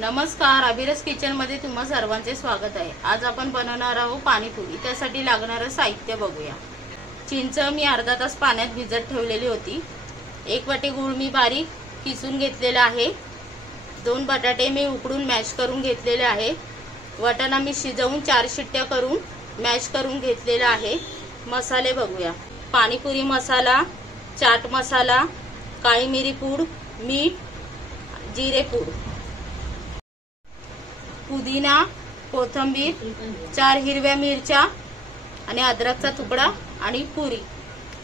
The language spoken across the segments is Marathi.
नमस्कार, अभिरस किचन मध्ये तुम्हा सर्वांचे स्वागत आहे। आज आपण बनवणार आहोत पाणीपुरी। त्यासाठी लागणारे साहित्य बघूया। चिंच मी अर्धा तास पाण्यात भिजत ठेवलेली होती। 1 वाटी गूळ मी बारीक किसून घेतलेला आहे। 2 बटाटे मी उकडून मॅश करून घेतलेले आहे। वाटाणा मी शिजवून 4 शिट्ट्या करून मॅश करून घेतलेला आहे। मसाले बघूया। पाणीपुरी मसाला, चाट मसाला, काळी मिरी पूड, मीठ, जिरे पूड, पुदिना, कोथिंबीर, 4 हिरव्या मिरच्या आणि अद्रकचा तुकडा आणि पुरी।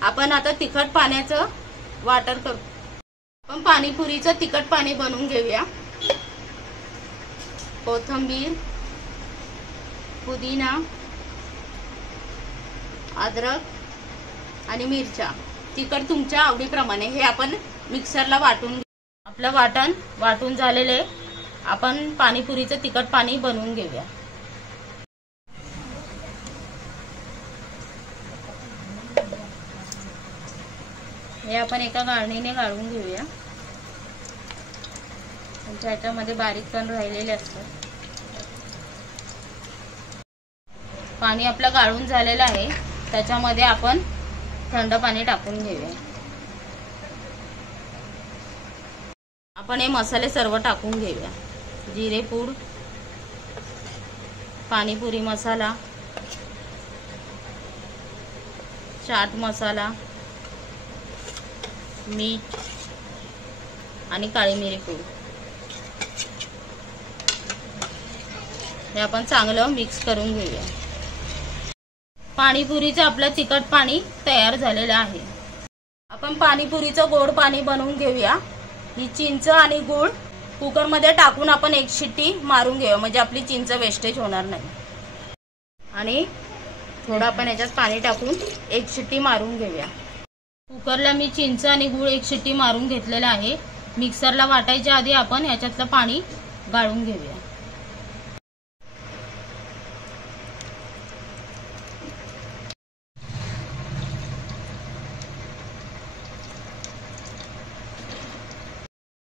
आपण आता तिखट पाण्याचं वाटण करू। आपण पाणीपुरीचं तिखट पाणी बनवून घेऊया। कोथिंबीर, पुदिना, अद्रक आणि मिरच्या, तिखट तुमच्या आवडीप्रमाणे हे आपण मिक्सरला वाटून घेऊ। आपलं वाटण वाटून झालेले आपण पाणीपुरीचं तिखट पाणी बनवून घेऊया। हे आपण एका गाळणीने गाळून घेऊया। त्याच्यामध्ये बारीक कण राहिलेले असतात। पाणी आपलं गाळून झालेलं आहे। त्याच्यामध्ये आपण थंड पाणी टाकून घेऊया। आपण हे मसाले सर्व टाकून घेऊया। जिरे पूड, पाणीपुरी मसाला, चाट मसाला, मीठ आणि काळी मिरी पूड हे आपण चांगलं मिक्स करून घेऊया। पाणीपुरीचं आपलं तिखट पाणी तयार झालेलं आहे। आपण पाणीपुरीचं गोड पाणी बनवून घेऊया। ही चिंच आणि गूळ कुकर मध्ये टाकून आपण 1 शिट्टी मारून घेऊया, म्हणजे आपली चिंच वेस्टेज होणार नाही। आणि थोडं आपण याच्यात पाणी टाकून 1 शिट्टी मारून घेऊया। कुकरला मी चिंच आणि गूळ 1 शिट्टी मारून घेतलेला आहे। मिक्सरला वाटायच्या आधी आपण याच्यातलं पाणी गाळून घेऊया।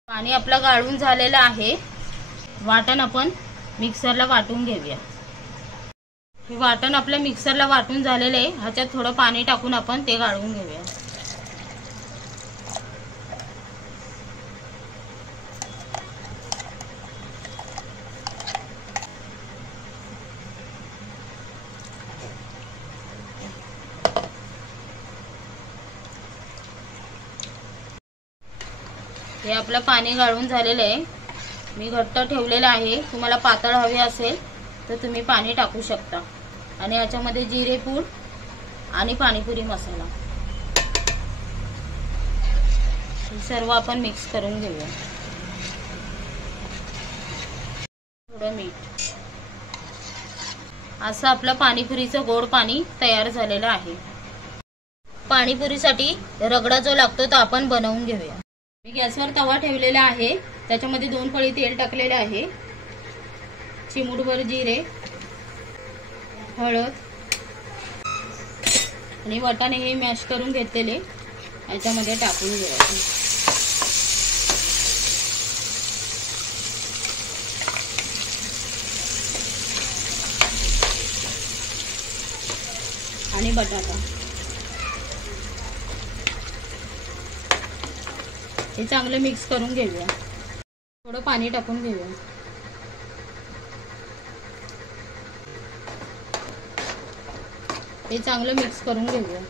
पाणी आपलं गाळून झालेलं आहे। वाटण आपण मिक्सरला वाटून घेऊया। हे वाटण आपलं मिक्सरला वाटून झालेलं आहे। ह्याच्यात थोडं पाणी टाकून आपण ते गाळून घेऊया। हे आपलं पाणी गाळून झालेलं आहे। मी घट्ट ठेवलेलं आहे। तुम्हाला पातळ हवे असेल तर तुम्ही पाणी टाकू शकता। आणि याच्यामध्ये जिरे पूड आणि पाणीपुरी मसाला हे सर्व आपण मिक्स करून घेऊया। थोडं मीठ। असं आपलं पाणीपुरीचं गोड पाणी तयार झालेलं आहे। पाणीपुरीसाठी रगडा जो लागतो तो आपण बनवून घेऊया। मी गॅसवर तवा ठेवलेला आहे। त्याच्यामध्ये 2 पळी तेल टाकलेले आहे। चिमूटभर जिरे, हळद आणि वाटाणे हे मॅश करून घेतलेले याच्यामध्ये टाकून घ्यायचे। आणि बटाटा हे चांगलं मिक्स करून घेऊया। थोडं पाणी टाकून घेऊया। हे चांगलं मिक्स करून घेऊया।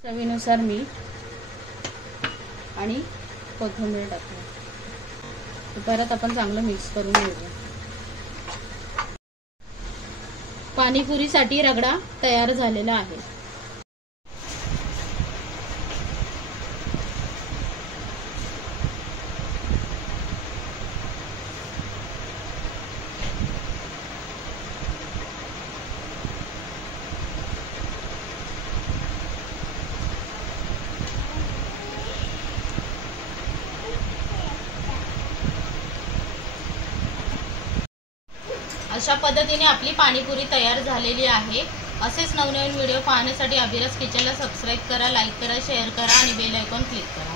चवीनुसार मीठ आणि कोथिंबीर टाकूया। परत आपण चांगलं मिक्स करून घेऊया। पाणीपुरीसाठी रगडा तयार झालेला आहे। अशा पद्धतीने आपली पाणीपुरी तयार झालेली आहे। असेच नवनवीन व्हिडिओ पाहण्यासाठी अभिरस किचनला सबस्क्राइब करा, लाईक करा, शेअर करा आणि बेल आयकॉन क्लिक करा।